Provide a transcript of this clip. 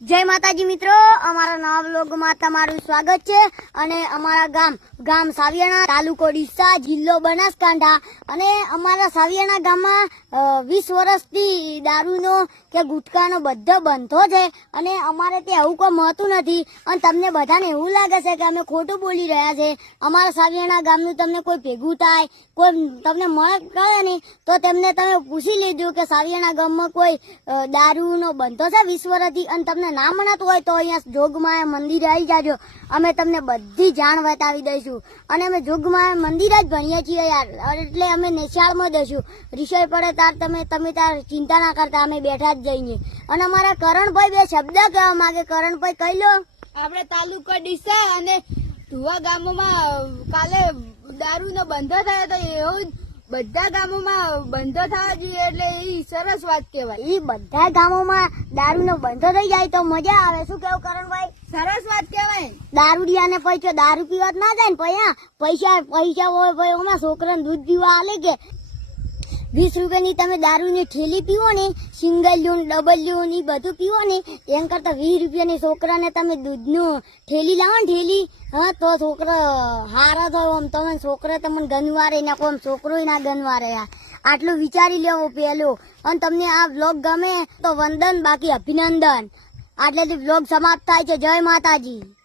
જય માતાજી મિત્રો, અમારા નવા વ્લોગમાં તમારું સ્વાગત છે। અને અમારા ગામ સાવિયાણા, તાલુકો ડીસા, જિલ્લો બનાસકાંઠા। અને અમારા સાવિયાણા ગામમાં 20 વર્ષથી દારૂનો કે ગુટકાનો બધો બંધો છે અને અમારે ત્યાં એવું કોઈ મળતું નથી। અને તમને બધાને એવું લાગે છે કે અમે ખોટું બોલી રહ્યા છે। અમારા સાવિયાણા ગામનું તમને કોઈ ભેગું થાય, કોઈ તમને મળે કહે નહીં તો તેમને તમે પૂછી લેજો કે સાવિયાણા ગામમાં કોઈ દારૂનો બંધો છે 20 વર્ષથી। અને તમને ના મનાતું હોય તો અહીંયા જોગમાયા મંદિરે આવી જાજો, અમે તમને બધી જાણ બતાવી દઈશું। અને અમે જોગમાયા મંદિરે જ ભણીએ છીએ યાર, એટલે અમે નિશાળમાં દઈશું। વિષય પડે તાર તમે તાર ચિંતા ના કરતા, અમે બેઠા જ જઈએ। અને અમારા કરણભાઈ બે શબ્દ કહેવા માંગે, કરણભાઈ કહી લો। આપણે તાલુકો ડીસા અને ધુવા ગામોમાં કાલે દારૂનો બંધો થયો તો એવું જ બધા ગામોમાં બંધો થવા જોઈએ, એટલે એ સરસ વાત કહેવાય। એ બધા ગામોમાં દારૂનો બંધો થઈ જાય તો મજા આવે, શું કેવું કરણભાઈ? સરસ વાત કહેવાય। દારૂડિયાને પૈસો દારૂ પીવા જ ના જાય ને, પૈસા હોય ભાઈ એમાં છોકરાને દૂધ પીવા આલે કે 20 રૂપિયાની તમે દારૂની ઠેલી પીવો ને, સિંગલ ડબલ એ બધું પીવો ને, એમ કરતા 20 રૂપિયાની છોકરાને તમે દૂધનું ઠેલી લાવો ને ઠેલી, હા તો છોકરા હારા થયો। આમ તમે છોકરા તમને ગનવારે નાખો, આમ છોકરો ના ગનવારે। આટલું વિચારી લેવો પેલો। અને તમને આ વ્લોગ ગમે તો વંદન, બાકી અભિનંદન। આટલેથી વ્લોગ સમાપ્ત થાય છે। જય માતાજી।